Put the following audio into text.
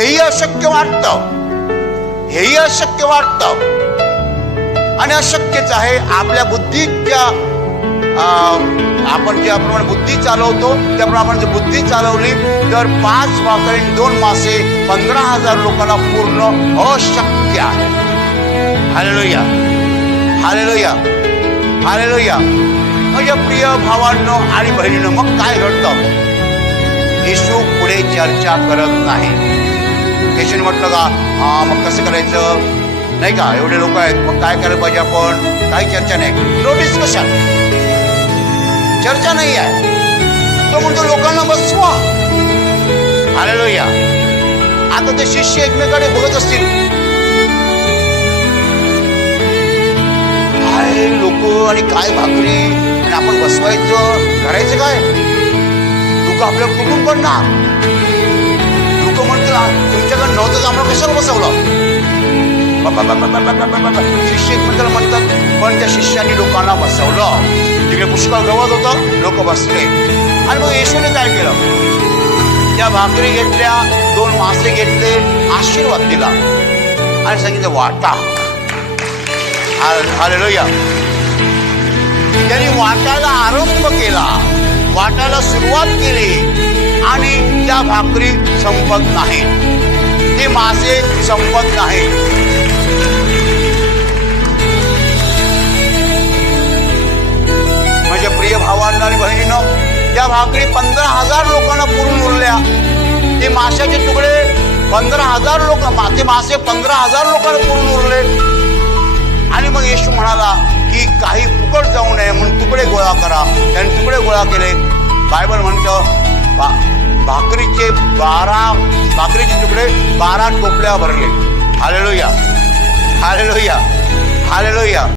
हेही अशक्य वाटतं. हेही अशक्य वाटतं. आणि अशक्यच आहे आपल्या बुद्धीत ज्या आपण ज्याप्रमाणे बुद्धी चालवतो त्याप्रमाणे आपण जर बुद्धी चालवली तर पाच भाकरी दोन मासे पंधरा हजार लोकांना पूर्ण अशक्य आहे. हालेलुया. हालेलुया. हालेलुया. माझ्या प्रिय भावांनो आणि बहिणीनं मग काय घडतं? येशू पुढे चर्चा करत नाही. येशूने म्हटलं का? हा मग कसं करायचं? नाही का? एवढे लोक आहेत. मग काय करायला पाहिजे आपण? काही चर्चा नाही. नो डिस्कशन चर्चा नाही आहे. तो म्हणतो लोकांना बसवा. आलेलो या आता ते शिष्य एकमेकाकडे बघत असतील. काय लोक आणि काय भाकरी? आणि आपण बसवायचं? करायचं काय? लोक आपलं कुटुंब पडणार लोक तुमच्याकडे नव्हतं तर आम्हाला कशाला बसवलं? बाबा, शिष्य एकमेकाला म्हणतात पण त्या शिष्याने लोकांना बसवलं. तिकडे पुष्कळ गवत होतं लोक बसले. आणि मग येशूने काय केलं? त्या भाकरी घेतल्या दोन मासे घेतले आशीर्वाद दिला. आणि सांगितलं वाटा. हालेलुया. त्यांनी वाटायला आरंभ केला. वाटायला सुरुवात केली. आणि त्या भाकरी संपत नाही. ते मासे संपत नाही. माझ्या प्रिय भावांना आणि बहिणीनं त्या भाकरी पंधरा हजार लोकांना पुरून उरल्या. ते माशाचे तुकडे पंधरा हजार लोक ते मासे पंधरा हजार लोकांना पुरून उरले. आणि मग येशू म्हणाला की काही फुकट जाऊ नये म्हणून तुकडे गोळा करा. त्याने तुकडे गोळा केले. बायबल म्हणतं बा भाकरीचे बारा भाकरीचे तुकडे बारा टोपल्या भरले. हालेलो या हालेलो या हालेलो या